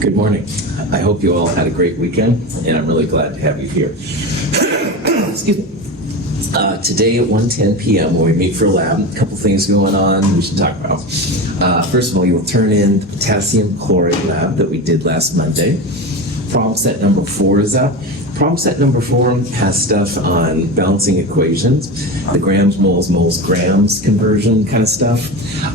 Good morning. I hope you all had a great weekend, and I'm really glad to have you here. Excuse me. Today at 1:10 p.m. when we meet for lab, a couple things going on we should talk about. First of all, you'll turn in the potassium chloride lab that we did last Monday. Problem set number 4 is up. Problem set number 4 has stuff on balancing equations, the grams, moles, grams conversion kind of stuff.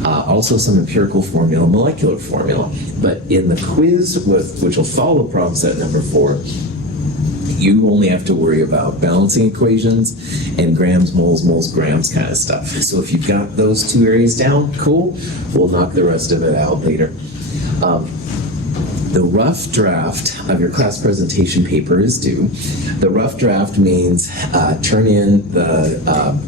Also some empirical formula, molecular formula. But in the quiz, which will follow problem set number 4, you only have to worry about balancing equations and grams, moles, grams kind of stuff. So if you've got those 2 areas down, cool. We'll knock the rest of it out later. The rough draft of your class presentation paper is due. The rough draft means turn in the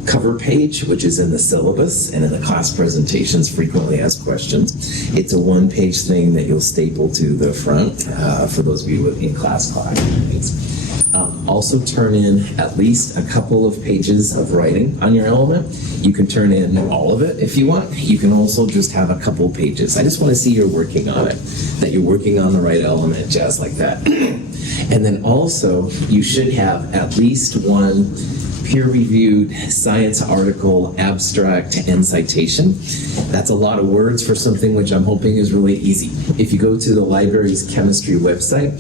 cover page, which is in the syllabus and in the class presentations frequently asked questions. It's a 1-page thing that you'll staple to the front for those of you in class. Also turn in at least a couple of pages of writing on your element. You can turn in all of it if you want. You can also just have a couple pages. I just want to see you're working on it, that you're working on the right element, jazz like that. And then also, you should have at least 1 peer-reviewed science article, abstract, and citation. That's a lot of words for something which I'm hoping is really easy. If you go to the library's chemistry website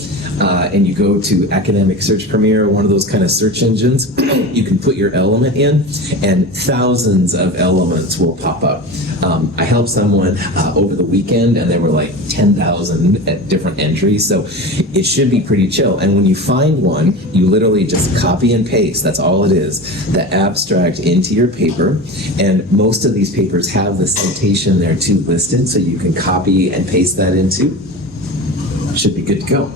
and you go to Academic Search Premier, one of those kind of search engines, you can put your element in and thousands of elements will pop up. I helped someone over the weekend and there were like 10,000 different entries, so it should be pretty chill. And when you find one, you literally just copy and paste, that's all it is, the abstract into your paper. And most of these papers have the citation there too listed, so you can copy and paste that into. Should be good to go.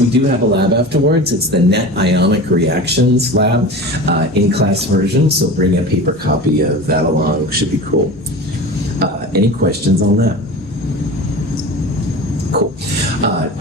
We do have a lab afterwards. It's the net ionic reactions lab in-class version, so bring a paper copy of that along. Should be cool. Any questions on that? Cool.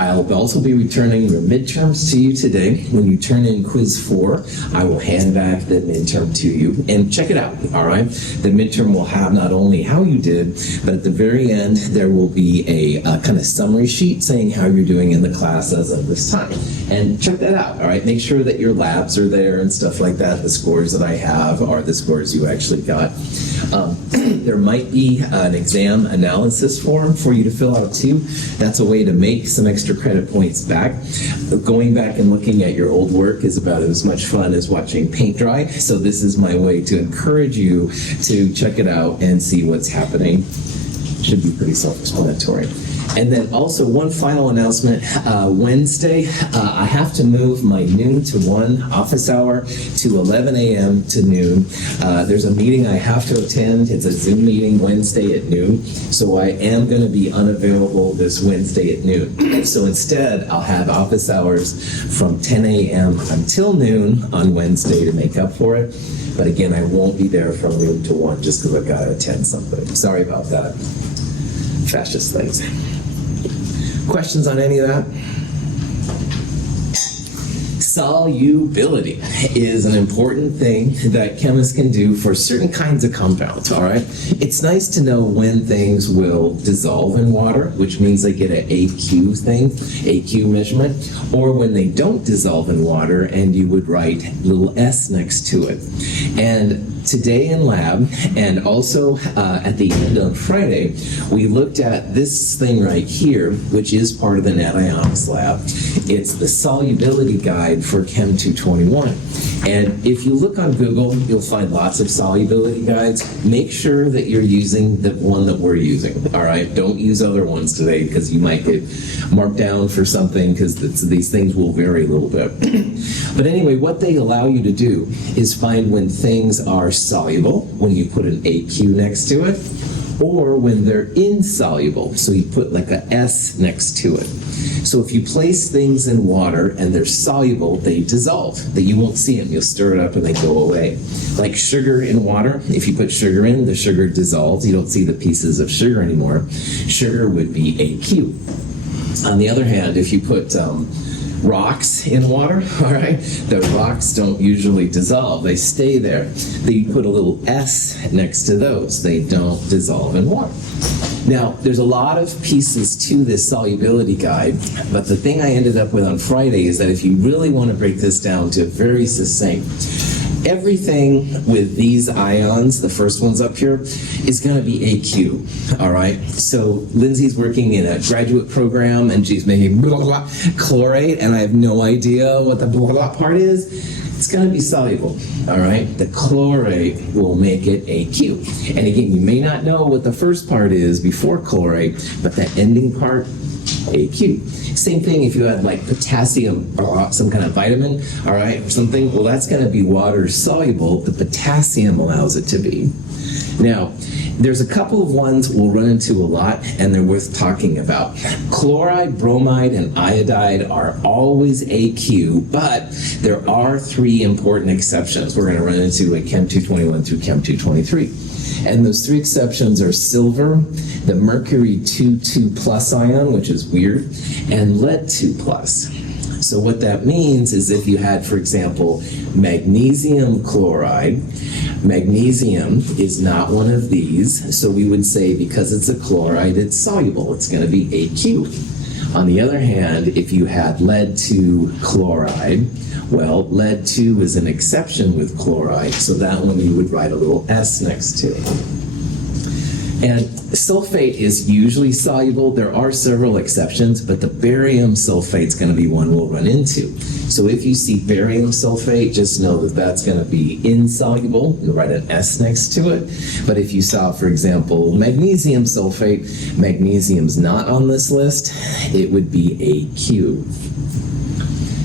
I'll also be returning your midterms to you today. When you turn in quiz 4, I will hand back the midterm to you. And check it out, all right? The midterm will have not only how you did, but at the very end, there will be a kind of summary sheet saying how you're doing in the class as of this time. And check that out, all right? Make sure that your labs are there and stuff like that. The scores that I have are the scores you actually got. There might be an exam analysis form for you to fill out too. That's a way to make some extra credit points back. Going back and looking at your old work is about as much fun as watching paint dry. So this is my way to encourage you to check it out and see what's happening. Should be pretty self-explanatory. And then also one final announcement. Wednesday, I have to move my noon to 1 office hour to 11 a.m. to noon. There's a meeting I have to attend. It's a Zoom meeting Wednesday at noon. So I am going to be unavailable this Wednesday at noon. So instead, I'll have office hours from 10 a.m. until noon on Wednesday to make up for it. But again, I won't be there from noon to 1 just because I've got to attend something. Sorry about that. Fascist things. Questions on any of that? Solubility is an important thing that chemists can do for certain kinds of compounds, all right? It's nice to know when things will dissolve in water, which means they get an AQ thing, AQ measurement, or when they don't dissolve in water and you would write little s next to it. And today in lab, and also at the end on Friday, we looked at this thing right here, which is part of the Net Ionics lab. It's the solubility guide for Chem 221. And if you look on Google, you'll find lots of solubility guides. Make sure that you're using the one that we're using, all right? Don't use other ones today because you might get marked down for something because these things will vary a little bit. But anyway, what they allow you to do is find when things are soluble, when you put an AQ next to it, or when they're insoluble, so you put like a S next to it. So if you place things in water and they're soluble, they dissolve. That you won't see them. You'll stir it up and they go away. Like sugar in water, if you put sugar in, the sugar dissolves. You don't see the pieces of sugar anymore. Sugar would be AQ. On the other hand, if you put rocks in water, all right, the rocks don't usually dissolve. They stay there. You put a little S next to those. They don't dissolve in water. Now, there's a lot of pieces to this solubility guide, but the thing I ended up with on Friday is that if you really want to break this down to very succinct, everything with these ions, the first ones up here, is going to be AQ, all right? So Lindsay's working in a graduate program, and she's making blah, blah, blah, chlorate, and I have no idea what the blah, blah part is. It's going to be soluble, all right? The chlorate will make it AQ. And again, you may not know what the first part is before chlorate, but that ending part, AQ. Same thing if you had like potassium, some kind of vitamin, all right, or something, well, that's going to be water soluble. The potassium allows it to be. Now, there's a couple of ones we'll run into a lot, and they're worth talking about. Chloride, bromide, and iodide are always AQ, but there are three important exceptions we're going to run into at Chem 221 through Chem 223. And those three exceptions are silver, the mercury 2,2 plus ion, which is weird, and lead 2 plus. So what that means is if you had, for example, magnesium chloride, magnesium is not one of these, so we would say because it's a chloride, it's soluble. It's going to be AQ. On the other hand, if you had lead 2 chloride, well, lead 2 is an exception with chloride, so that one you would write a little S next to it. And sulfate is usually soluble. There are several exceptions, but the barium sulfate is going to be one we'll run into. So if you see barium sulfate, just know that that's going to be insoluble. You'll write an S next to it. But if you saw, for example, magnesium sulfate, magnesium's not on this list, it would be AQ.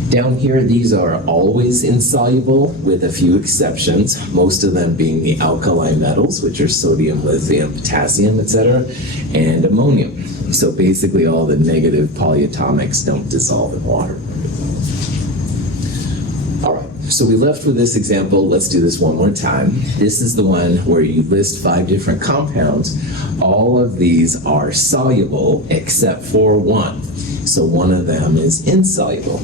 Down here, these are always insoluble with a few exceptions, most of them being the alkali metals, which are sodium, lithium, potassium, etc., and ammonium. So basically all the negative polyatomics don't dissolve in water. All right, so we left with this example. Let's do this one more time. This is the one where you list 5 different compounds. All of these are soluble except for one. So one of them is insoluble.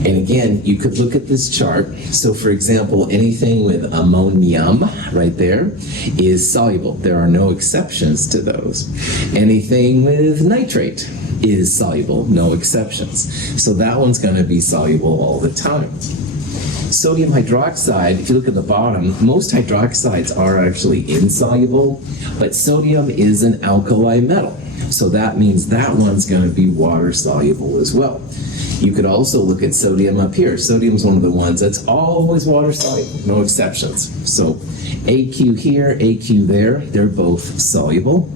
And again, you could look at this chart. So for example, anything with ammonium right there is soluble. There are no exceptions to those. Anything with nitrate is soluble, no exceptions. So that one's going to be soluble all the time. Sodium hydroxide, if you look at the bottom, most hydroxides are actually insoluble, but sodium is an alkali metal. So that means that one's going to be water soluble as well. You could also look at sodium up here. Sodium's one of the ones that's always water soluble, no exceptions. So AQ here, AQ there, they're both soluble.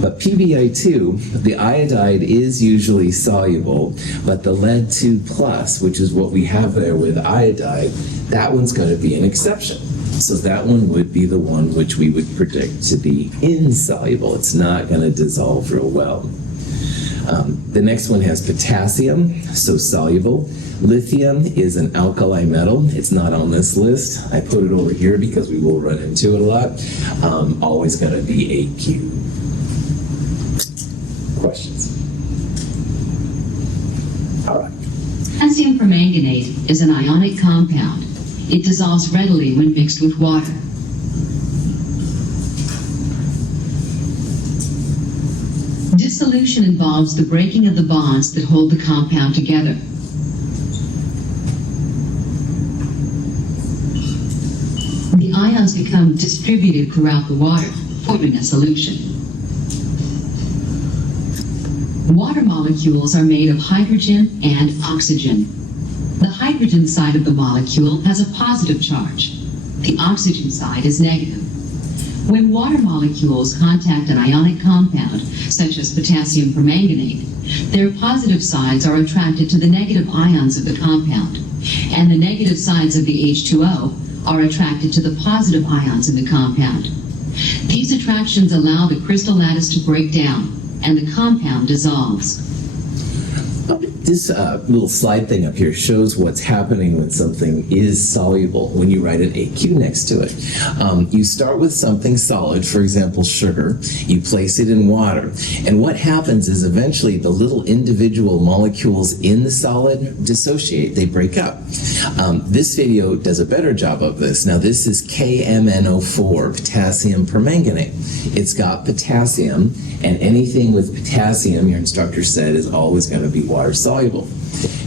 But PbI2, the iodide is usually soluble, but the lead 2 plus, which is what we have there with iodide, that one's going to be an exception. So that one would be the one which we would predict to be insoluble. It's not going to dissolve real well. The next one has potassium, so soluble. Lithium is an alkali metal. It's not on this list. I put it over here because we will run into it a lot. Always going to be AQ. Questions? All right. Potassium permanganate is an ionic compound. It dissolves readily when mixed with water. Dissolution involves the breaking of the bonds that hold the compound together. The ions become distributed throughout the water, forming a solution. Water molecules are made of hydrogen and oxygen. The hydrogen side of the molecule has a positive charge. The oxygen side is negative. When water molecules contact an ionic compound, such as potassium permanganate, their positive sides are attracted to the negative ions of the compound, and the negative sides of the H2O are attracted to the positive ions in the compound. These attractions allow the crystal lattice to break down, and the compound dissolves. This little slide thing up here shows what's happening when something is soluble when you write an AQ next to it. You start with something solid, for example, sugar. You place it in water. And what happens is eventually the little individual molecules in the solid dissociate. They break up. This video does a better job of this. Now, this is KMNO4, potassium permanganate. It's got potassium, and anything with potassium, your instructor said, is always going to be water soluble.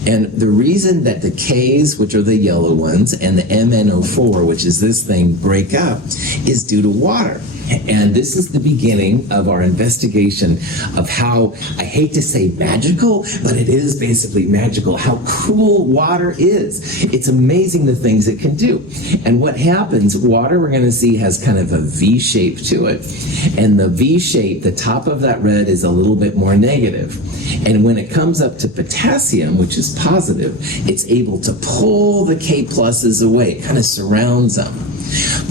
And the reason that the Ks, which are the yellow ones, and the MnO4, which is this thing, break up is due to water. And this is the beginning of our investigation of how, I hate to say magical, but it is basically magical, how cool water is. It's amazing the things it can do. And what happens, water we're going to see has kind of a V shape to it. And the V shape, the top of that red is a little bit more negative. And when it comes up to potassium, which is positive, it's able to pull the K pluses away, it kind of surrounds them.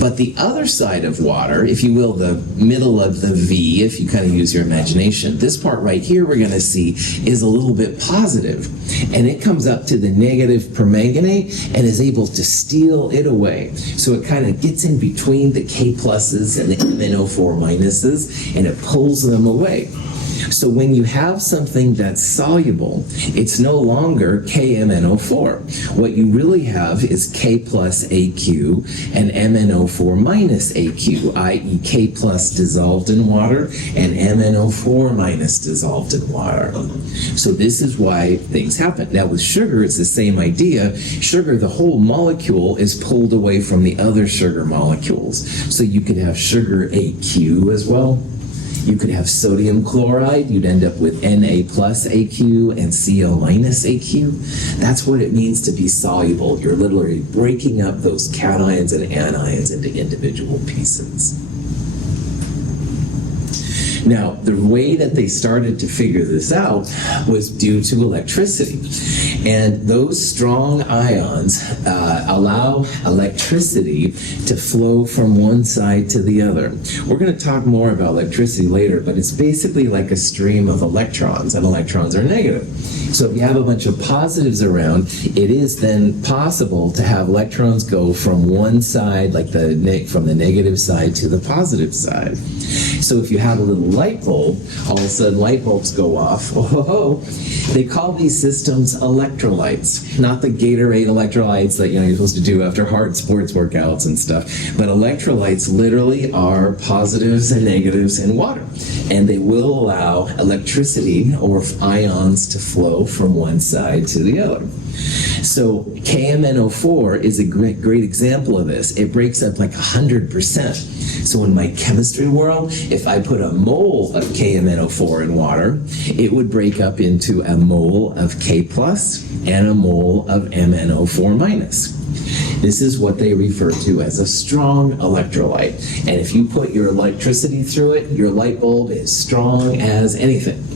But the other side of water, if you will, the middle of the V, if you kind of use your imagination, this part right here we're going to see is a little bit positive. And it comes up to the negative permanganate and is able to steal it away. So it kind of gets in between the K pluses and the MnO4 minuses, and it pulls them away. So when you have something that's soluble, it's no longer KMNO4. What you really have is K plus AQ and MnO4 minus AQ, i.e. K plus dissolved in water and MnO4 minus dissolved in water. So this is why things happen. Now with sugar, it's the same idea. Sugar, the whole molecule is pulled away from the other sugar molecules. So you could have sugar AQ as well. You could have sodium chloride. You'd end up with Na plus AQ and Cl minus AQ. That's what it means to be soluble. You're literally breaking up those cations and anions into individual pieces. Now, the way that they started to figure this out was due to electricity. And those strong ions allow electricity to flow from one side to the other. We're going to talk more about electricity later, but it's basically like a stream of electrons, and electrons are negative. So if you have a bunch of positives around, it is then possible to have electrons go from one side, like from the negative side to the positive side. So if you have a little light bulb, all of a sudden light bulbs go off. Oh, they call these systems electrolytes, not the Gatorade electrolytes that you're supposed to do after hard sports workouts and stuff. But electrolytes literally are positives and negatives in water, and they will allow electricity or ions to flow from one side to the other. So KMNO4 is a great example of this. It breaks up like 100%. So in my chemistry world, if I put a mole of KMNO4 in water, it would break up into a mole of K plus and a mole of MnO4 minus. This is what they refer to as a strong electrolyte. And if you put your electricity through it, your light bulb is strong as anything.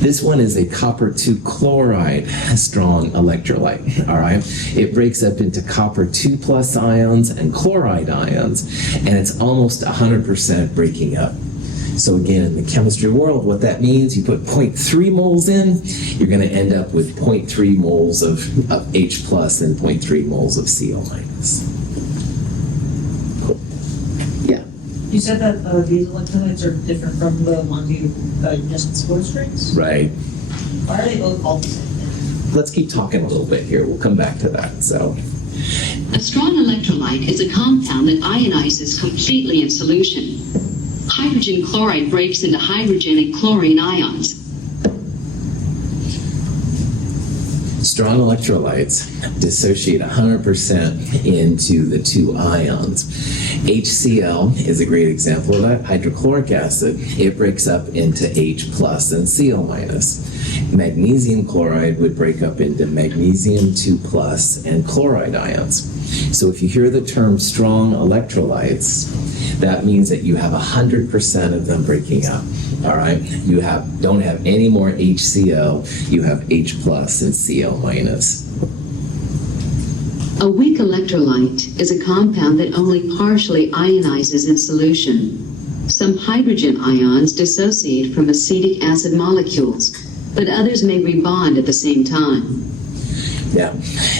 This one is a copper 2 chloride strong electrolyte, all right? It breaks up into copper 2 plus ions and chloride ions, and it's almost 100% breaking up. So again, in the chemistry world, what that means, you put 0.3 moles in, you're going to end up with 0.3 moles of H plus and 0.3 moles of Cl minus. Cool. Yeah. You said that these electrolytes are different from the ones you just in sports drinks? Right. Why are they both called the same thing? Let's keep talking a little bit here. We'll come back to that. So, A strong electrolyte is a compound that ionizes completely in solution. Hydrogen chloride breaks into hydrogen and chlorine ions. strong electrolytes dissociate 100% into the two ions. HCl is a great example of that. Hydrochloric acid, it breaks up into H plus and Cl minus. Magnesium chloride would break up into magnesium 2 plus and chloride ions. So if you hear the term strong electrolytes, that means that you have 100% of them breaking up. All right, you don't have any more HCl, you have H plus and Cl minus. A weak electrolyte is a compound that only partially ionizes in solution. Some hydrogen ions dissociate from acetic acid molecules. but others may rebond at the same time. Now,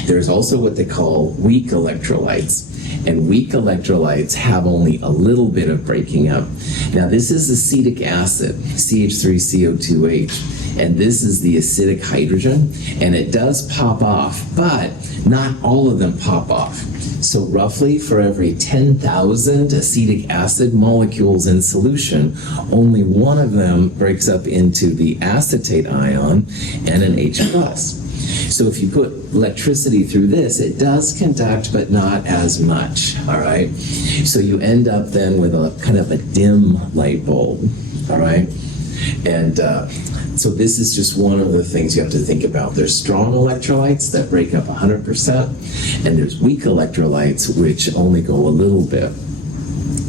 there's also what they call weak electrolytes. And weak electrolytes have only a little bit of breaking up. Now, this is acetic acid, CH3CO2H, and this is the acidic hydrogen, and it does pop off, but not all of them pop off. So roughly for every 10,000 acetic acid molecules in solution, only one of them breaks up into the acetate ion and an H+. So if you put electricity through this, it does conduct, but not as much, all right? So you end up then with a kind of a dim light bulb, all right? And so this is just one of the things you have to think about. There's strong electrolytes that break up 100%, and there's weak electrolytes which only go a little bit.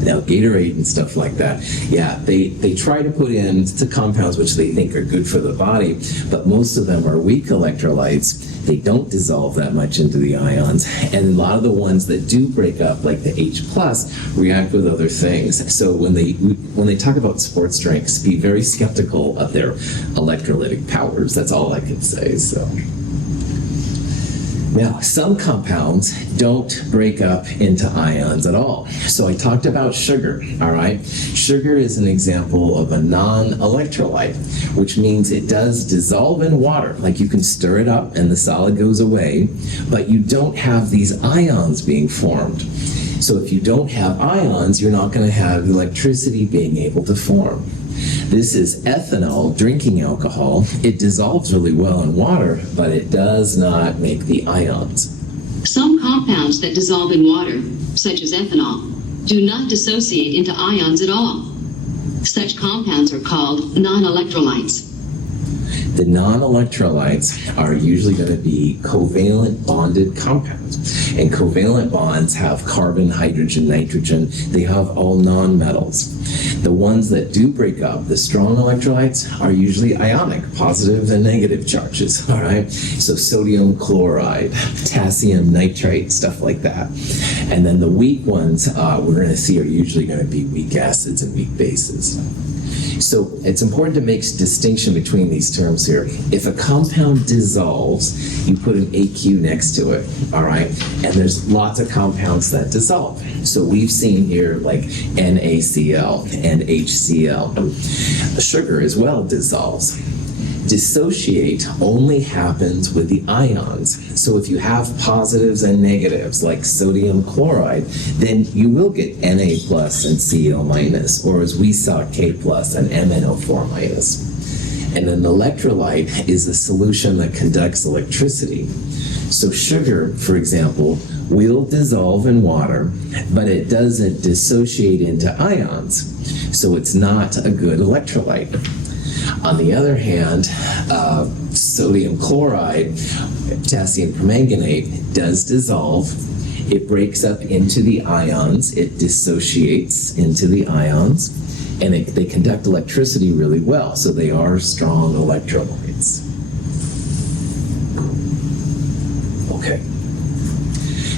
Now, Gatorade and stuff like that, yeah, they try to put in the compounds which they think are good for the body, but most of them are weak electrolytes. They don't dissolve that much into the ions, and a lot of the ones that do break up, like the H+, react with other things. So when they talk about sports drinks, be very skeptical of their electrolytic powers. That's all I can say, so. Now, some compounds don't break up into ions at all. So I talked about sugar, all right? Sugar is an example of a non-electrolyte, which means it does dissolve in water. Like you can stir it up and the solid goes away, but you don't have these ions being formed. So if you don't have ions, you're not going to have electricity being able to form. This is ethanol, drinking alcohol. It dissolves really well in water, but it does not make the ions. Some compounds that dissolve in water, such as ethanol, do not dissociate into ions at all. Such compounds are called non-electrolytes. The non-electrolytes are usually going to be covalent bonded compounds. And covalent bonds have carbon, hydrogen, nitrogen. They have all non-metals. The ones that do break up, the strong electrolytes, are usually ionic, positive and negative charges, all right? So sodium chloride, potassium nitrate, stuff like that. And then the weak ones we're going to see are usually going to be weak acids and weak bases. So it's important to make distinction between these terms here. If a compound dissolves, you put an AQ next to it, all right? And there's lots of compounds that dissolve. So we've seen here like NaCl and HCl. Sugar as well dissolves. Dissociate only happens with the ions. So if you have positives and negatives like sodium chloride, then you will get Na plus and Cl minus, or as we saw K plus and MnO4 minus. And an electrolyte is a solution that conducts electricity. So sugar, for example, will dissolve in water, but it doesn't dissociate into ions. So it's not a good electrolyte. On the other hand, sodium chloride, potassium permanganate, does dissolve. It breaks up into the ions. It dissociates into the ions, and they conduct electricity really well. So they are strong electrolytes. Okay.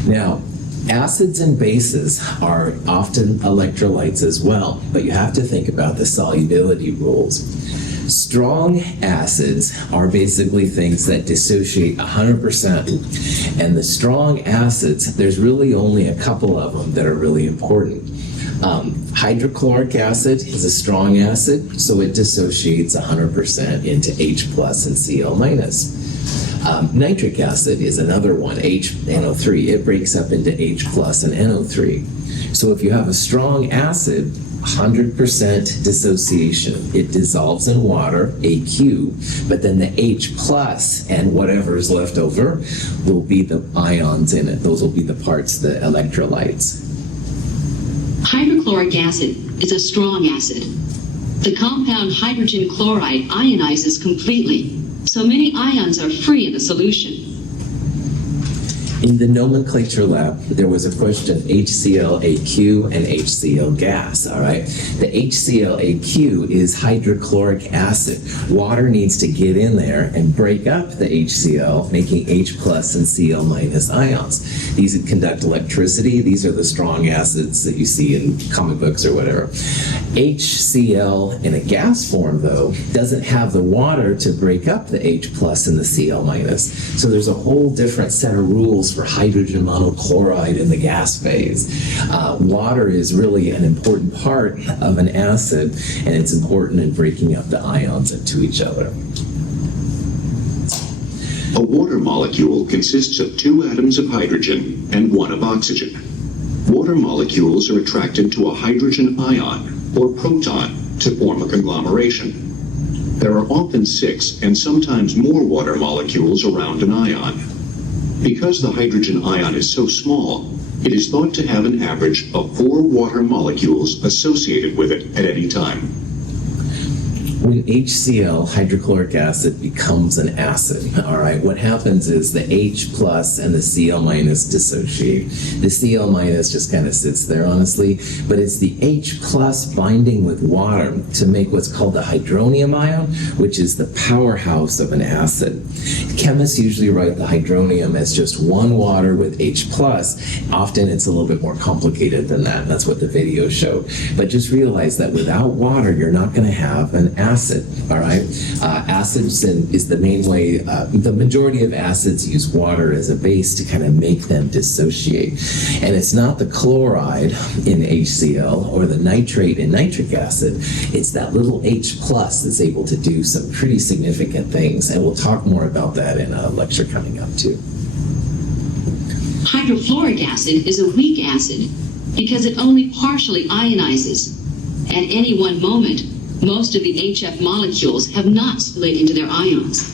Now, acids and bases are often electrolytes as well, but you have to think about the solubility rules. Strong acids are basically things that dissociate 100%. And the strong acids, there's really only a couple of them that are really important. Hydrochloric acid is a strong acid, so it dissociates 100% into H plus and Cl minus. Nitric acid is another one, NO3. It breaks up into H plus and NO3. So if you have a strong acid, 100% dissociation. It dissolves in water, AQ, but then the H plus and whatever is left over will be the ions in it. Those will be the parts, the electrolytes. Hydrochloric acid is a strong acid. The compound hydrogen chloride ionizes completely, so many ions are free in the solution. In the nomenclature lab, there was a question, HCl-AQ and HCl gas, all right? The HCl-AQ is hydrochloric acid. Water needs to get in there and break up the HCl, making H plus and Cl minus ions. These conduct electricity. These are the strong acids that you see in comic books or whatever. HCl in a gas form, though, doesn't have the water to break up the H plus and the Cl minus. So there's a whole different set of rules for hydrogen monochloride in the gas phase. Water is really an important part of an acid, and it's important in breaking up the ions into each other. A water molecule consists of 2 atoms of hydrogen and 1 of oxygen. Water molecules are attracted to a hydrogen ion, or proton, to form a conglomeration. There are often 6 and sometimes more water molecules around an ion. Because the hydrogen ion is so small, it is thought to have an average of 4 water molecules associated with it at any time. When HCl, hydrochloric acid, becomes an acid, all right, what happens is the H plus and the Cl minus dissociate. The Cl minus just kind of sits there, honestly, but it's the H plus binding with water to make what's called the hydronium ion, which is the powerhouse of an acid. Chemists usually write the hydronium as just 1 water with H plus. Often it's a little bit more complicated than that. That's what the video showed. But just realize that without water, you're not going to have an acid, all right? Acids is the main way, the majority of acids use water as a base to kind of make them dissociate. And it's not the chloride in HCl or the nitrate in nitric acid, it's that little H plus that's able to do some pretty significant things. And we'll talk more about that in a lecture coming up too. Hydrofluoric acid is a weak acid because it only partially ionizes. At any one moment, most of the HF molecules have not split into their ions.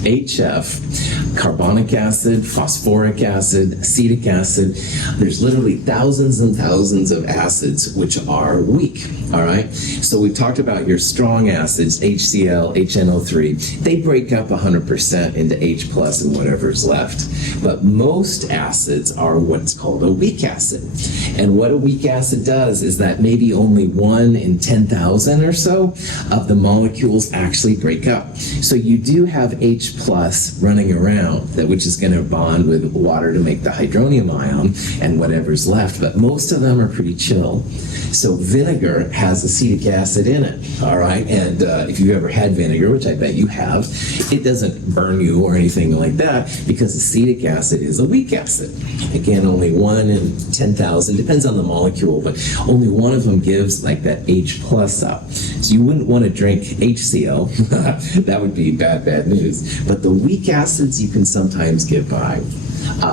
HF, carbonic acid, phosphoric acid, acetic acid. There's literally thousands and thousands of acids which are weak, all right? So we talked about your strong acids, HCl, HNO3. They break up 100% into H plus and whatever's left. But most acids are what's called a weak acid. And what a weak acid does is that maybe only 1 in 10,000 or so of the molecules actually break up. So you do have H plus running around, which is going to bond with water to make the hydronium ion and whatever's left, but most of them are pretty chill. So vinegar has acetic acid in it, all right? And if you've ever had vinegar, which I bet you have, it doesn't burn you or anything like that because acetic acid is a weak acid. Again, only 1 in 10,000, depends on the molecule, but only one of them gives like that H plus up. So you wouldn't want to drink HCl. That would be bad news. But the weak acids you can sometimes get by.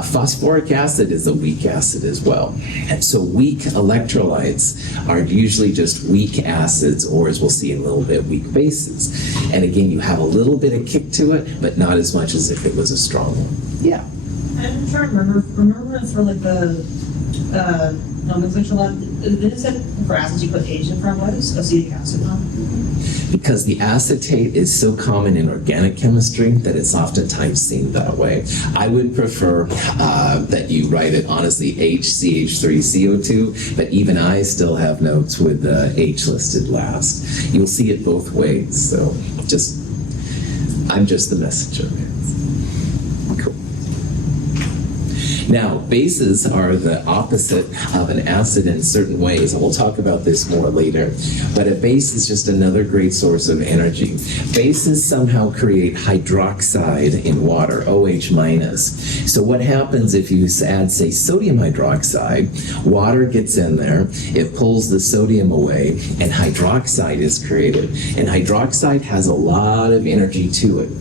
Phosphoric acid is a weak acid as well. And so weak electrolytes are usually just weak acids, or as we'll see in a little bit, weak bases. And again, you have a little bit of kick to it, but not as much as if it was a strong one. Yeah. I'm trying to remember for like the nomenclature lab, did it say for acids you put H in front? What is acetic acid on? Because the acetate is so common in organic chemistry that it's oftentimes seen that way. I would prefer that you write it, honestly, HCH3CO2, but even I still have notes with H listed last. You'll see it both ways, so I'm just the messenger. Cool. Now, bases are the opposite of an acid in certain ways, and we'll talk about this more later. But a base is just another great source of energy. Bases somehow create hydroxide in water, OH minus. So what happens if you add, say, sodium hydroxide, water gets in there, it pulls the sodium away, and hydroxide is created. And hydroxide has a lot of energy to it.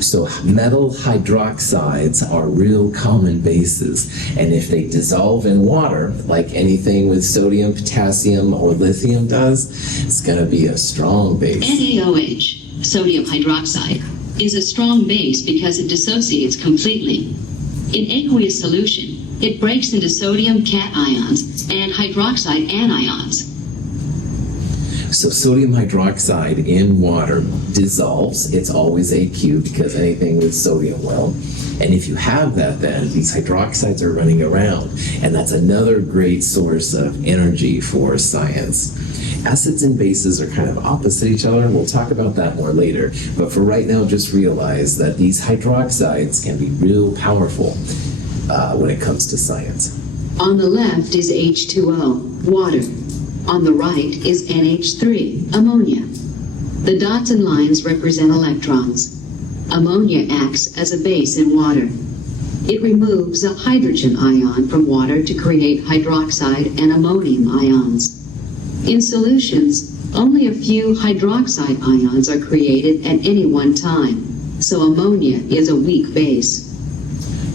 So metal hydroxides are real common bases, and if they dissolve in water, like anything with sodium, potassium, or lithium does, it's going to be a strong base. NaOH, sodium hydroxide, is a strong base because it dissociates completely. In aqueous solution, it breaks into sodium cations and hydroxide anions. So sodium hydroxide in water dissolves. It's always AQ because anything with sodium will. And if you have that, then these hydroxides are running around. And that's another great source of energy for science. Acids and bases are kind of opposite each other. We'll talk about that more later. But for right now, just realize that these hydroxides can be real powerful when it comes to science. On the left is H2O, water. On the right is NH3, ammonia. The dots and lines represent electrons. Ammonia acts as a base in water. It removes a hydrogen ion from water to create hydroxide and ammonium ions. In solutions, only a few hydroxide ions are created at any one time, so ammonia is a weak base.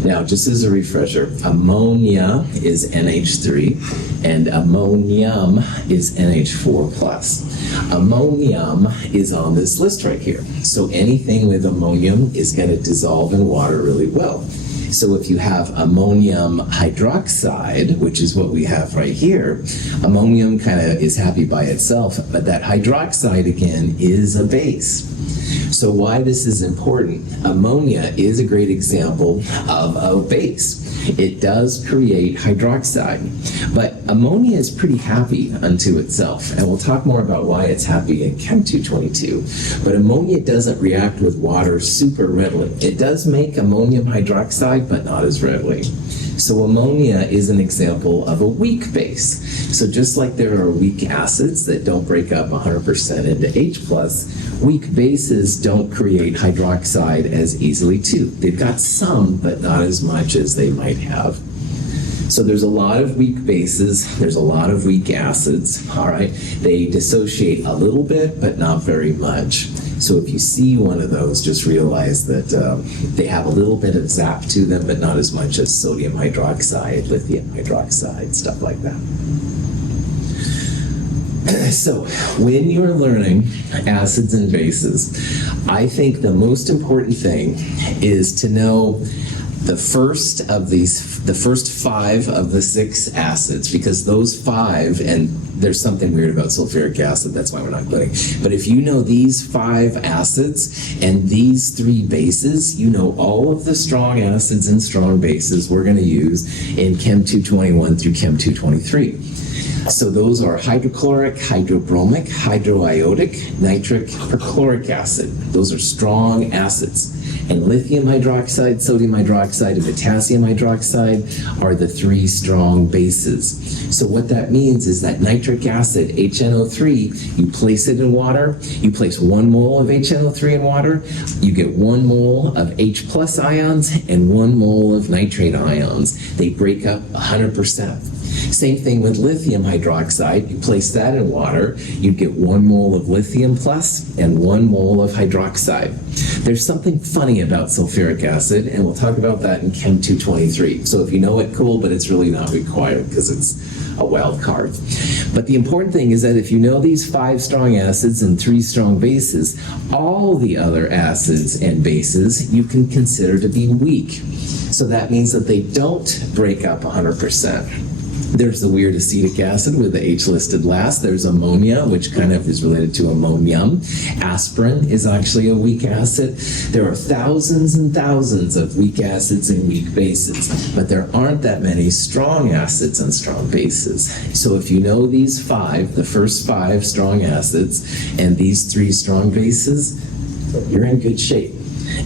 Now, just as a refresher, ammonia is NH3 and ammonium is NH4+. Ammonium is on this list right here. So anything with ammonium is going to dissolve in water really well. So if you have ammonium hydroxide, which is what we have right here, ammonium kind of is happy by itself, but that hydroxide again is a base. So why this is important, ammonia is a great example of a base. It does create hydroxide, but ammonia is pretty happy unto itself, and we'll talk more about why it's happy in Chem 222. But ammonia doesn't react with water super readily. It does make ammonium hydroxide, but not as readily. So ammonia is an example of a weak base. So just like there are weak acids that don't break up 100% into H+, weak bases don't create hydroxide as easily too. They've got some, but not as much as they might have. So there's a lot of weak bases, there's a lot of weak acids, all right? They dissociate a little bit, but not very much. So if you see one of those, just realize that they have a little bit of zap to them, but not as much as sodium hydroxide, lithium hydroxide, stuff like that. So when you're learning acids and bases, I think the most important thing is to know the first five of the 6 acids, because those 5, and there's something weird about sulfuric acid, that's why we're not including. But if you know these 5 acids and these 3 bases, you know all of the strong acids and strong bases we're going to use in Chem 221 through Chem 223. So those are hydrochloric, hydrobromic, hydroiodic, nitric, perchloric acid. Those are strong acids. And lithium hydroxide, sodium hydroxide, and potassium hydroxide are the 3 strong bases. So what that means is that nitric acid, HNO3, you place it in water, you place 1 mole of HNO3 in water, you get 1 mole of H+ ions and 1 mole of nitrate ions. They break up 100%. Same thing with lithium hydroxide. You place that in water, you get 1 mole of lithium plus and 1 mole of hydroxide. There's something funny about sulfuric acid, and we'll talk about that in Chem 223. So if you know it, cool, but it's really not required because it's a wild card. But the important thing is that if you know these 5 strong acids and 3 strong bases, all the other acids and bases you can consider to be weak. So that means that they don't break up 100%. There's the weird acetic acid with the H listed last. There's ammonia, which kind of is related to ammonium. Aspirin is actually a weak acid. There are thousands and thousands of weak acids and weak bases, but there aren't that many strong acids and strong bases. So if you know these 5, the first 5 strong acids, and these 3 strong bases, you're in good shape.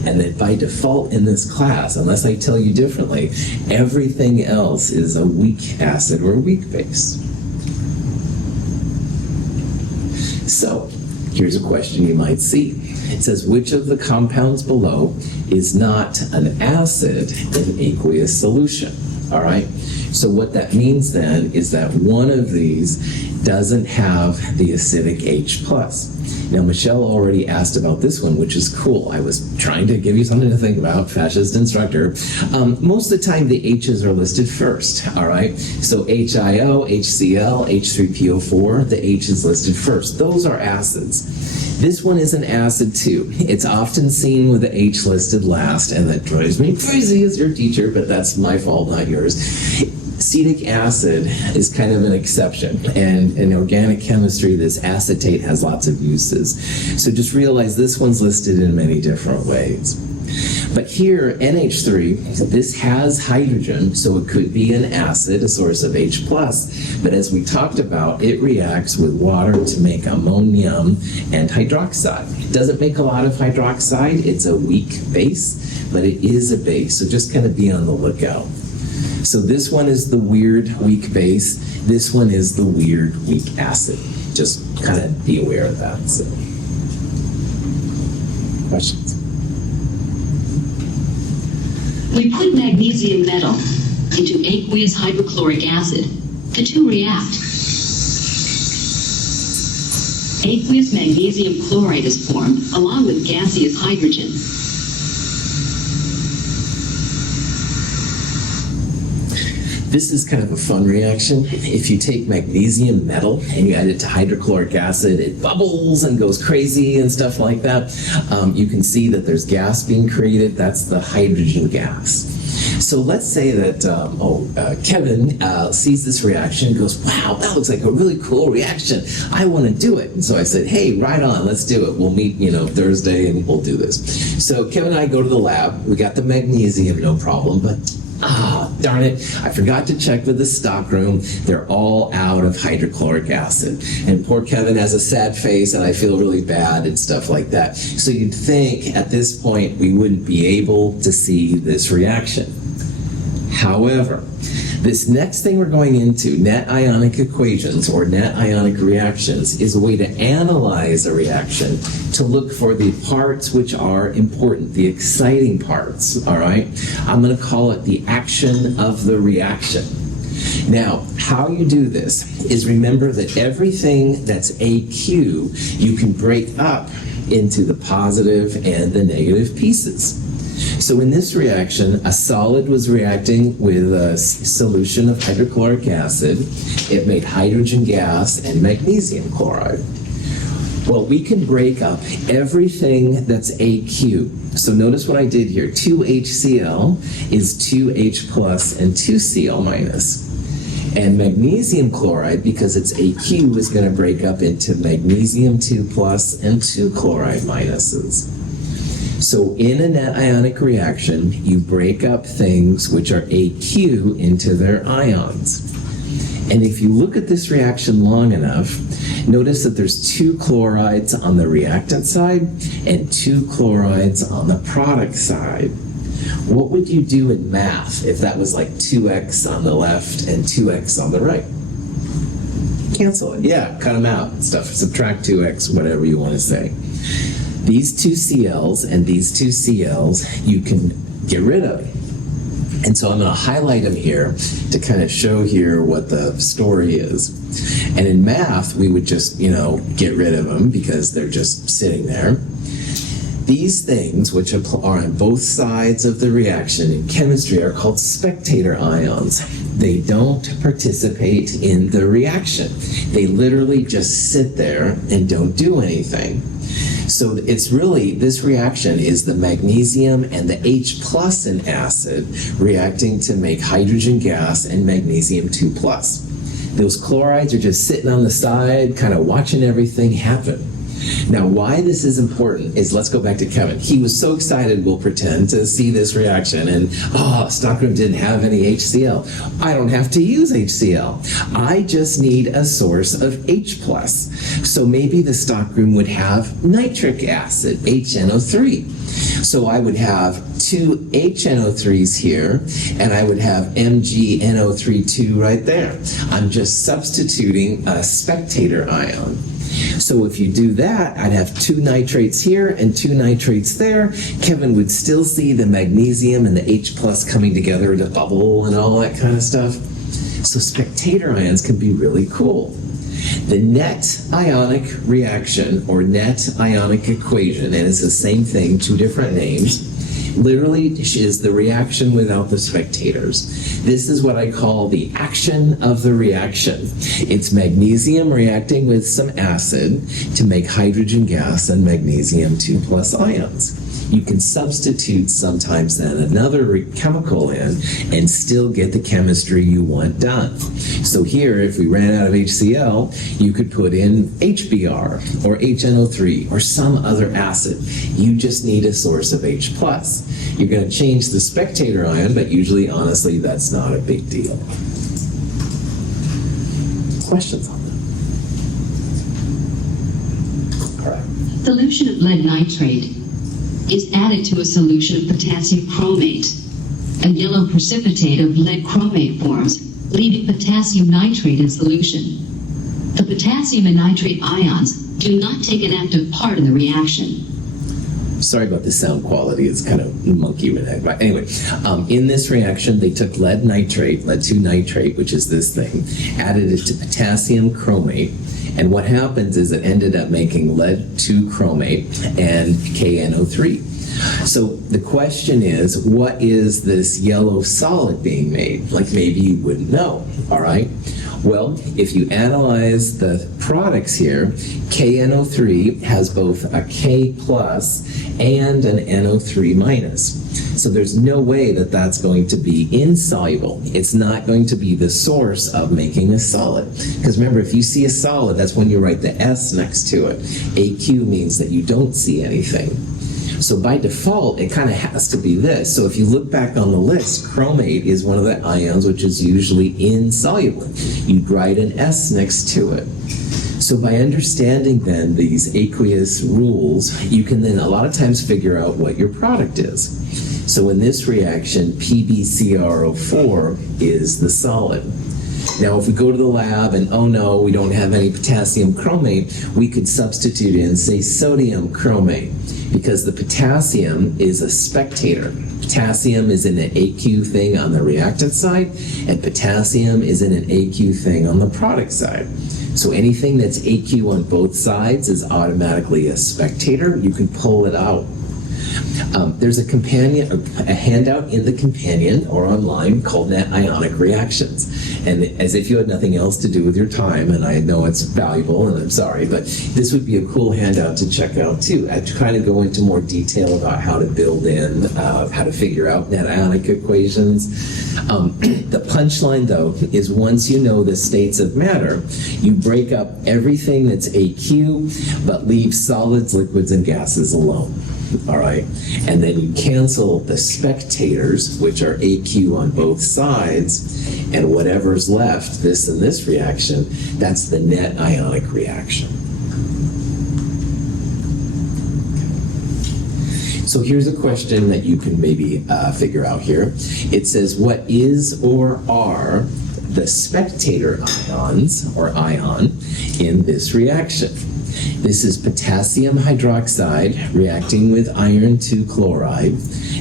And that by default in this class, unless I tell you differently, everything else is a weak acid or a weak base. So, here's a question you might see. It says, which of the compounds below is not an acid in aqueous solution? All right? So what that means then is that one of these doesn't have the acidic H+. Now, Michelle already asked about this one, which is cool. I was trying to give you something to think about, fascist instructor. Most of the time, the H's are listed first, all right? So HIO, HCl, H3PO4, the H is listed first. Those are acids. This one is an acid too. It's often seen with the H listed last, and that drives me crazy as your teacher, but that's my fault, not yours. acetic acid is kind of an exception, and in organic chemistry, this acetate has lots of uses. So just realize this one's listed in many different ways. But here, NH3, this has hydrogen, so it could be an acid, a source of H+, but as we talked about, it reacts with water to make ammonium and hydroxide. It doesn't make a lot of hydroxide, it's a weak base, but it is a base, so just kind of be on the lookout. So this one is the weird weak base, this one is the weird weak acid. Just kind of be aware of that. So. Questions? We put magnesium metal into aqueous hydrochloric acid. The two react. Aqueous magnesium chloride is formed along with gaseous hydrogen. This is kind of a fun reaction. If you take magnesium metal and you add it to hydrochloric acid, it bubbles and goes crazy and stuff like that. You can see that there's gas being created. That's the hydrogen gas. So let's say that Kevin sees this reaction and goes, wow, that looks like a really cool reaction. I want to do it. And so I said, hey, right on, let's do it. We'll meet, Thursday and we'll do this. So Kevin and I go to the lab. We got the magnesium, no problem, but darn it, I forgot to check with the stockroom. They're all out of hydrochloric acid. And poor Kevin has a sad face and I feel really bad and stuff like that. So you'd think at this point we wouldn't be able to see this reaction. However, this next thing we're going into, net ionic equations or net ionic reactions, is a way to analyze a reaction to look for the parts which are important, the exciting parts, all right? I'm going to call it the action of the reaction. Now, how you do this is remember that everything that's AQ, you can break up into the positive and the negative pieces. So in this reaction, a solid was reacting with a solution of hydrochloric acid. It made hydrogen gas and magnesium chloride. Well, we can break up everything that's AQ. So notice what I did here. 2HCl is 2H plus and 2Cl minus. And magnesium chloride, because it's AQ, is going to break up into magnesium 2 plus and 2 chloride minuses. So in a net ionic reaction, you break up things which are AQ into their ions. And if you look at this reaction long enough, notice that there's 2 chlorides on the reactant side and 2 chlorides on the product side. What would you do in math if that was like 2x on the left and 2x on the right? Cancel it. Yeah, cut them out and stuff. Subtract 2x, whatever you want to say. These 2 Cl's and these 2 Cl's you can get rid of. And so I'm going to highlight them here to kind of show here what the story is. And in math, we would just, get rid of them because they're just sitting there. These things, which are on both sides of the reaction in chemistry, are called spectator ions. They don't participate in the reaction. They literally just sit there and don't do anything. So it's really, this reaction is the magnesium and the H plus in acid reacting to make hydrogen gas and magnesium 2 plus. Those chlorides are just sitting on the side, kind of watching everything happen. Now, why this is important is, let's go back to Kevin. He was so excited, we'll pretend, to see this reaction, and stockroom didn't have any HCl. I don't have to use HCl. I just need a source of H+. So maybe the stockroom would have nitric acid, HNO3. So I would have 2 HNO3s here, and I would have MgNO3 right there. I'm just substituting a spectator ion. So if you do that, I'd have 2 nitrates here and 2 nitrates there. Kevin would still see the magnesium and the H plus coming together to bubble and all that kind of stuff. So spectator ions can be really cool. The net ionic reaction or net ionic equation, and it's the same thing, 2 different names, literally is the reaction without the spectators. This is what I call the action of the reaction. It's magnesium reacting with some acid to make hydrogen gas and magnesium 2 plus ions. You can substitute sometimes then another chemical in and still get the chemistry you want done. So here, if we ran out of HCl, you could put in HBr or HNO3 or some other acid. You just need a source of H+. You're going to change the spectator ion, but usually, honestly, that's not a big deal. Questions on that? All right. Solution of lead nitrate is added to a solution of potassium chromate. A yellow precipitate of lead chromate forms, leaving potassium nitrate in solution. The potassium and nitrate ions do not take an active part in the reaction. Sorry about the sound quality. It's kind of monkey with that. But anyway, in this reaction, they took lead nitrate, lead-2 nitrate, which is this thing, added it to potassium chromate, and what happens is it ended up making lead-2 chromate and KNO3. So the question is, what is this yellow solid being made? Like maybe you wouldn't know, all right? Well, if you analyze the products here, KNO3 has both a K plus and an NO3 minus. So there's no way that that's going to be insoluble. It's not going to be the source of making a solid. Because remember, if you see a solid, that's when you write the S next to it. AQ means that you don't see anything. So by default, it kind of has to be this. So if you look back on the list, chromate is one of the ions which is usually insoluble. You'd write an S next to it. So by understanding then these aqueous rules, you can then a lot of times figure out what your product is. So in this reaction, PbCrO4 is the solid. Now, if we go to the lab and, oh no, we don't have any potassium chromate, we could substitute in, say, sodium chromate, because the potassium is a spectator. Potassium is in an AQ thing on the reactant side, and potassium is in an AQ thing on the product side. So anything that's AQ on both sides is automatically a spectator. You can pull it out. There's a handout in the companion or online called Net Ionic Reactions. And as if you had nothing else to do with your time, and I know it's valuable, and I'm sorry, but this would be a cool handout to check out too. I kind of go into more detail about how to build in, how to figure out net ionic equations. The punchline, though, is once you know the states of matter, you break up everything that's AQ, but leave solids, liquids, and gases alone. All right, and then you cancel the spectators, which are AQ on both sides, and whatever's left, this and this reaction, that's the net ionic reaction. So here's a question that you can maybe figure out here. It says, what is or are the spectator ions, or ion, in this reaction? This is potassium hydroxide reacting with iron 2 chloride.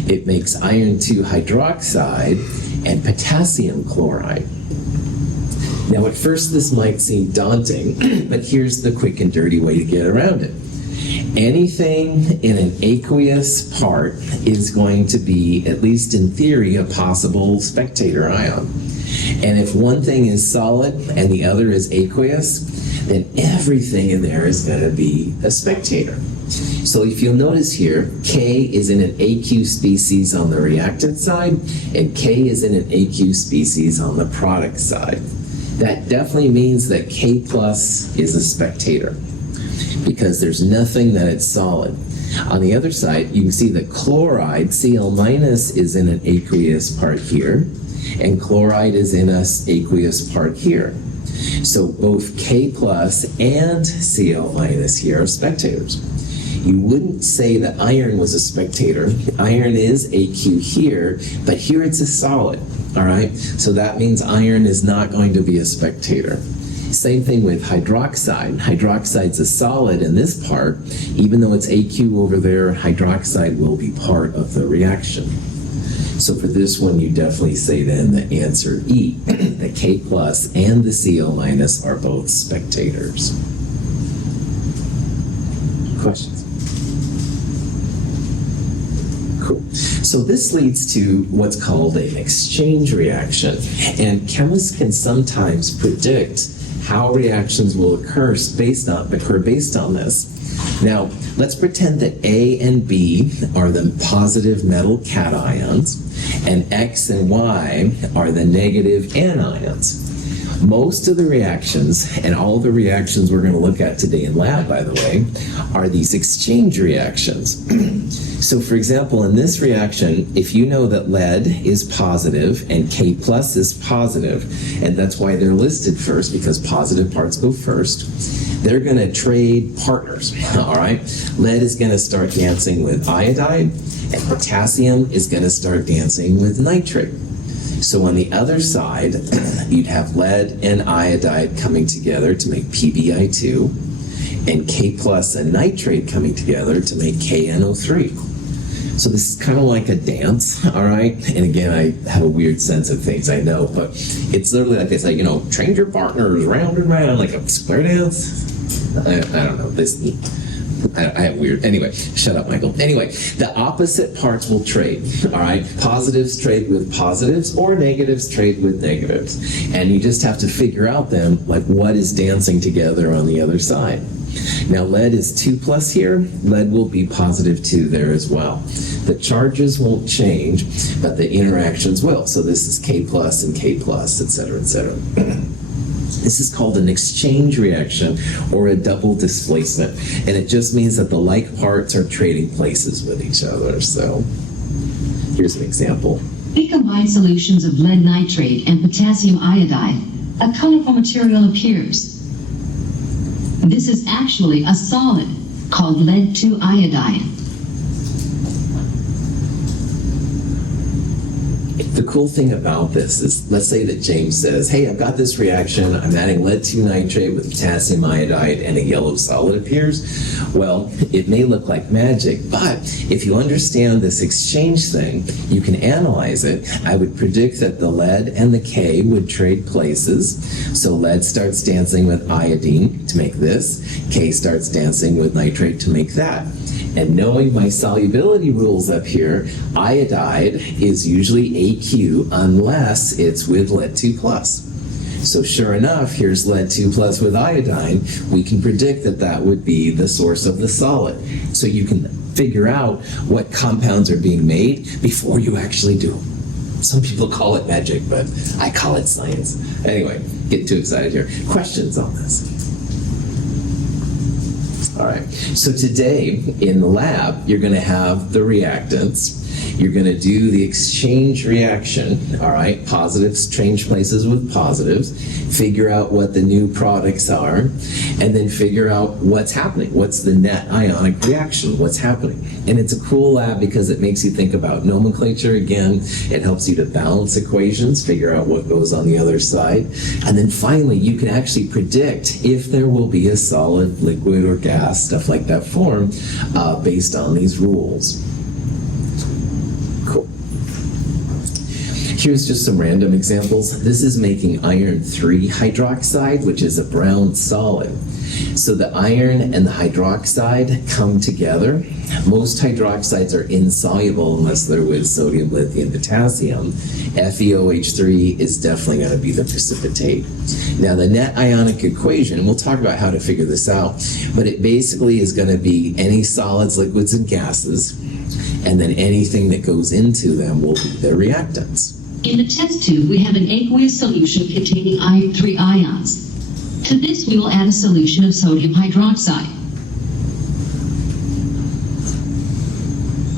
It makes iron 2 hydroxide and potassium chloride. Now at first this might seem daunting, but here's the quick and dirty way to get around it. Anything in an aqueous part is going to be, at least in theory, a possible spectator ion. And if one thing is solid and the other is aqueous, then everything in there is going to be a spectator. So if you'll notice here, K is in an AQ species on the reactant side, and K is in an AQ species on the product side. That definitely means that K plus is a spectator, because there's nothing that it's solid. On the other side, you can see that chloride, Cl minus, is in an aqueous part here, and chloride is in an aqueous part here. So both K plus and Cl minus here are spectators. You wouldn't say that iron was a spectator. Iron is AQ here, but here it's a solid, all right? So that means iron is not going to be a spectator. Same thing with hydroxide. Hydroxide's a solid in this part. Even though it's AQ over there, hydroxide will be part of the reaction. So for this one, you definitely say then the answer E. The K plus and the Cl minus are both spectators. Questions? Cool. So this leads to what's called an exchange reaction. And chemists can sometimes predict how reactions will occur based on this. Now, let's pretend that A and B are the positive metal cations, and X and Y are the negative anions. Most of the reactions, and all the reactions we're going to look at today in lab, by the way, are these exchange reactions. So, for example, in this reaction, if you know that lead is positive and K plus is positive, and that's why they're listed first, because positive parts go first, they're going to trade partners, all right? Lead is going to start dancing with iodide, and potassium is going to start dancing with nitrate. So on the other side, you'd have lead and iodide coming together to make PbI2, and K plus and nitrate coming together to make KNO3. So this is kind of like a dance, all right? And again, I have a weird sense of things, I know, but it's literally like they say, train your partners round and round like a square dance. I don't know. I have weird. Anyway, shut up, Michael. Anyway, the opposite parts will trade. All right, positives trade with positives, or negatives trade with negatives, and you just have to figure out then, like, what is dancing together on the other side. Now, lead is 2 plus here. Lead will be positive 2 there as well. The charges won't change, but the interactions will. So this is K plus and K plus, et cetera, et cetera. This is called an exchange reaction or a double displacement, and it just means that the like parts are trading places with each other. So here's an example. In combined solutions of lead nitrate and potassium iodide, a colorful material appears. This is actually a solid called lead-2 iodide. The cool thing about this is, let's say that James says, hey, I've got this reaction, I'm adding lead-2 nitrate with potassium iodide, and a yellow solid appears. Well, it may look like magic, but if you understand this exchange thing, you can analyze it. I would predict that the lead and the K would trade places. So lead starts dancing with iodine to make this, K starts dancing with nitrate to make that. And knowing my solubility rules up here, iodide is usually AQ unless it's with lead-2 plus. So sure enough, here's lead-2 plus with iodine. We can predict that that would be the source of the solid. So you can figure out what compounds are being made before you actually do them. Some people call it magic, but I call it science. Anyway, get too excited here. Questions on this? All right, so today in the lab, you're going to have the reactants. You're going to do the exchange reaction, all right? Positives change places with positives, figure out what the new products are, and then figure out what's happening. What's the net ionic reaction? What's happening? And it's a cool lab because it makes you think about nomenclature again. It helps you to balance equations, figure out what goes on the other side. And then finally, you can actually predict if there will be a solid, liquid, or gas, stuff like that form, based on these rules. Cool. Here's just some random examples. This is making iron 3 hydroxide, which is a brown solid. So the iron and the hydroxide come together. Most hydroxides are insoluble unless they're with sodium, lithium, potassium. FeOH3 is definitely going to be the precipitate. Now the net ionic equation, and we'll talk about how to figure this out, but it basically is going to be any solids, liquids, and gases, and then anything that goes into them will be their reactants. In the test tube, we have an aqueous solution containing iron 3 ions. To this, we will add a solution of sodium hydroxide.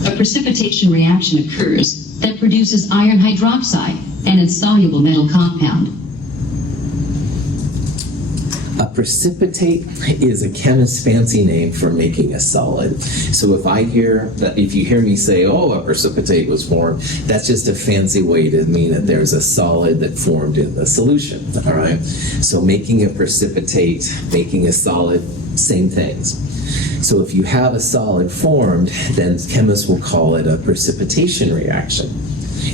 A precipitation reaction occurs that produces iron hydroxide and its soluble metal compound. A precipitate is a chemist's fancy name for making a solid. So if you hear me say, oh, a precipitate was formed, that's just a fancy way to mean that there's a solid that formed in the solution, all right? So making a precipitate, making a solid, same things. So if you have a solid formed, then chemists will call it a precipitation reaction.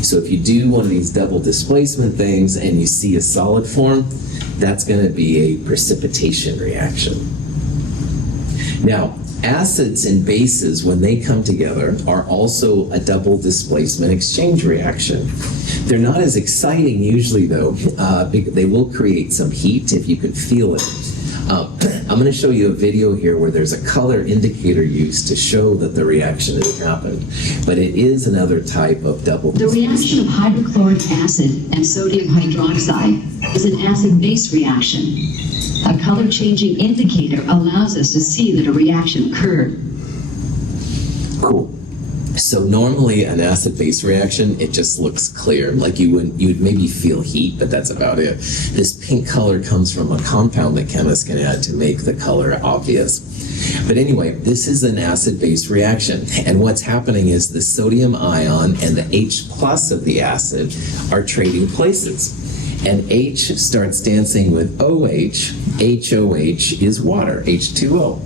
So if you do one of these double displacement things and you see a solid form, that's going to be a precipitation reaction. Now, acids and bases, when they come together, are also a double displacement exchange reaction. They're not as exciting usually, though. They will create some heat if you could feel it. I'm going to show you a video here where there's a color indicator used to show that the reaction has happened, but it is another type of double The reaction of hydrochloric acid and sodium hydroxide is an acid-base reaction. A color-changing indicator allows us to see that a reaction occurred. Cool. So normally an acid-base reaction, it just looks clear, like you'd maybe feel heat, but that's about it. This pink color comes from a compound that chemists can add to make the color obvious. But anyway, this is an acid-base reaction, and what's happening is the sodium ion and the H plus of the acid are trading places. And H starts dancing with OH. HOH is water, H2O.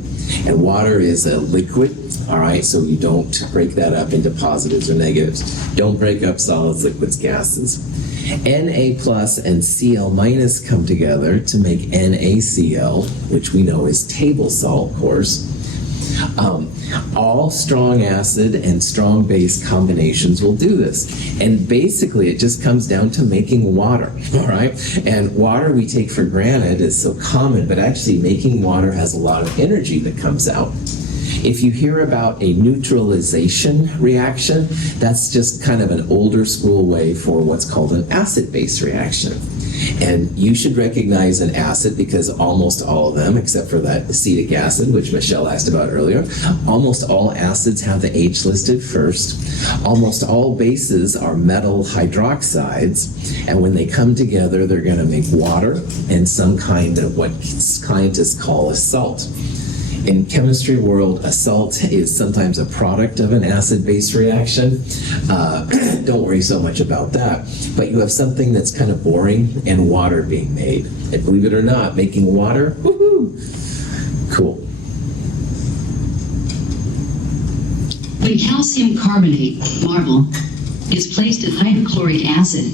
And water is a liquid, all right, so you don't break that up into positives or negatives. Don't break up solids, liquids, gases. Na plus and Cl minus come together to make NaCl, which we know is table salt, of course. All strong acid and strong base combinations will do this. And basically, it just comes down to making water, all right? And water we take for granted is so common, but actually making water has a lot of energy that comes out. If you hear about a neutralization reaction, that's just kind of an older school way for what's called an acid-base reaction. And you should recognize an acid because almost all of them, except for that acetic acid, which Michelle asked about earlier, almost all acids have the H listed first. Almost all bases are metal hydroxides, and when they come together, they're going to make water and some kind of what scientists call a salt. In chemistry world, a salt is sometimes a product of an acid-base reaction. Don't worry so much about that. But you have something that's kind of boring and water being made. And believe it or not, making water, woohoo! Cool. When calcium carbonate, marble, is placed in hydrochloric acid,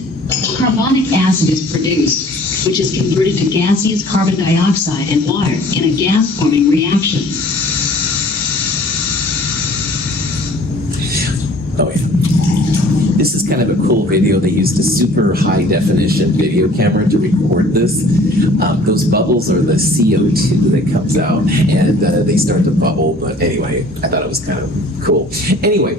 carbonic acid is produced, which is converted to gaseous carbon dioxide and water in a gas-forming reaction. Oh yeah. This is kind of a cool video. They used a super high definition video camera to record this. Those bubbles are the CO2 that comes out, and they start to bubble. But anyway, I thought it was kind of cool. Anyway,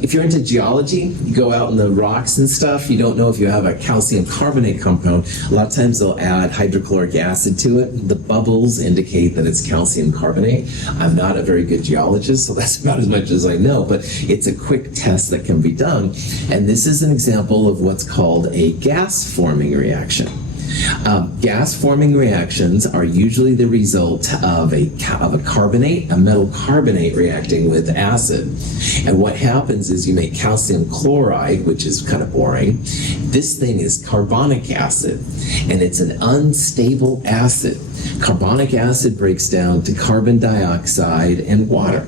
if you're into geology, you go out in the rocks and stuff, you don't know if you have a calcium carbonate compound. A lot of times they'll add hydrochloric acid to it. The bubbles indicate that it's calcium carbonate. I'm not a very good geologist, so that's about as much as I know, but it's a quick test that can be done. And this is an example of what's called a gas-forming reaction. Gas-forming reactions are usually the result of a carbonate, a metal carbonate reacting with acid. And what happens is you make calcium chloride, which is kind of boring. This thing is carbonic acid, and it's an unstable acid. Carbonic acid breaks down to carbon dioxide and water.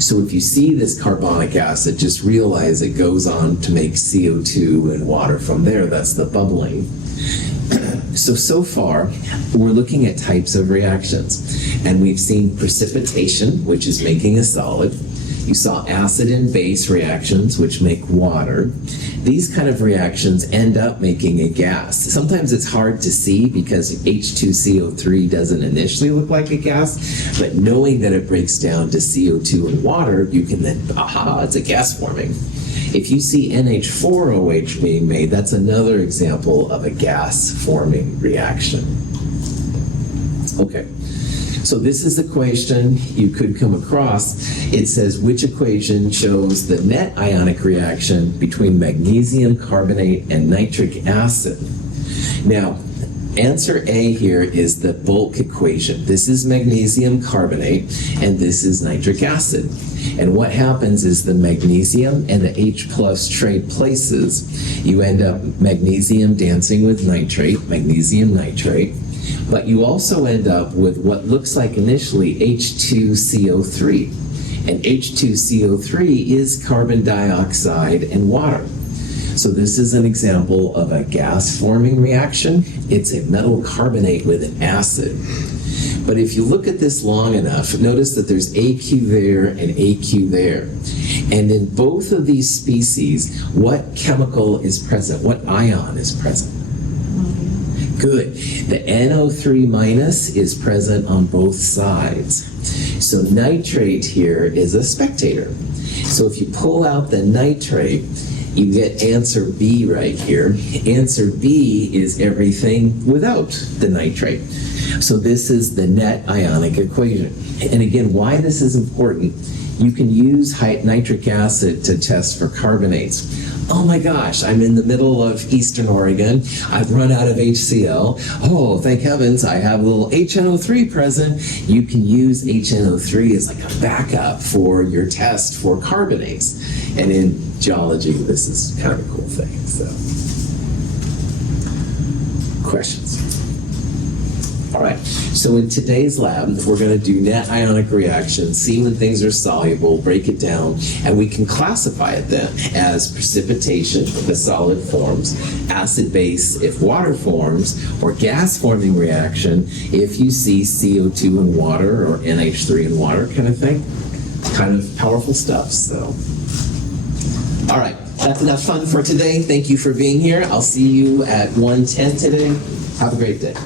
So if you see this carbonic acid, just realize it goes on to make CO2 and water from there. That's the bubbling. So far, we're looking at types of reactions. And we've seen precipitation, which is making a solid. You saw acid and base reactions, which make water. These kind of reactions end up making a gas. Sometimes it's hard to see because H2CO3 doesn't initially look like a gas, but knowing that it breaks down to CO2 and water, you can then, aha, it's a gas forming. If you see NH4OH being made, that's another example of a gas forming reaction. Okay. So this is the equation you could come across. It says which equation shows the net ionic reaction between magnesium carbonate and nitric acid. Now, answer A here is the bulk equation. This is magnesium carbonate, and this is nitric acid. And what happens is the magnesium and the H plus trade places. You end up magnesium dancing with nitrate, magnesium nitrate. But you also end up with what looks like initially H2CO3. And H2CO3 is carbon dioxide and water. So this is an example of a gas-forming reaction. It's a metal carbonate with an acid. But if you look at this long enough, notice that there's AQ there and AQ there. And in both of these species, what chemical is present? What ion is present? Good. The NO3 minus is present on both sides. So nitrate here is a spectator. So if you pull out the nitrate, you get answer B right here. Answer B is everything without the nitrate. So this is the net ionic equation. And again, why this is important, you can use nitric acid to test for carbonates. Oh my gosh, I'm in the middle of Eastern Oregon. I've run out of HCl. Oh, thank heavens, I have a little HNO3 present. You can use HNO3 as like a backup for your test for carbonates. And in geology, this is kind of a cool thing. So, questions? All right, so in today's lab, we're going to do net ionic reactions, see when things are soluble, break it down, and we can classify it then as precipitation if the solid forms, acid-base if water forms, or gas-forming reaction if you see CO2 in water or NH3 in water kind of thing. Kind of powerful stuff, so. All right, that's enough fun for today. Thank you for being here. I'll see you at 1:10 today. Have a great day.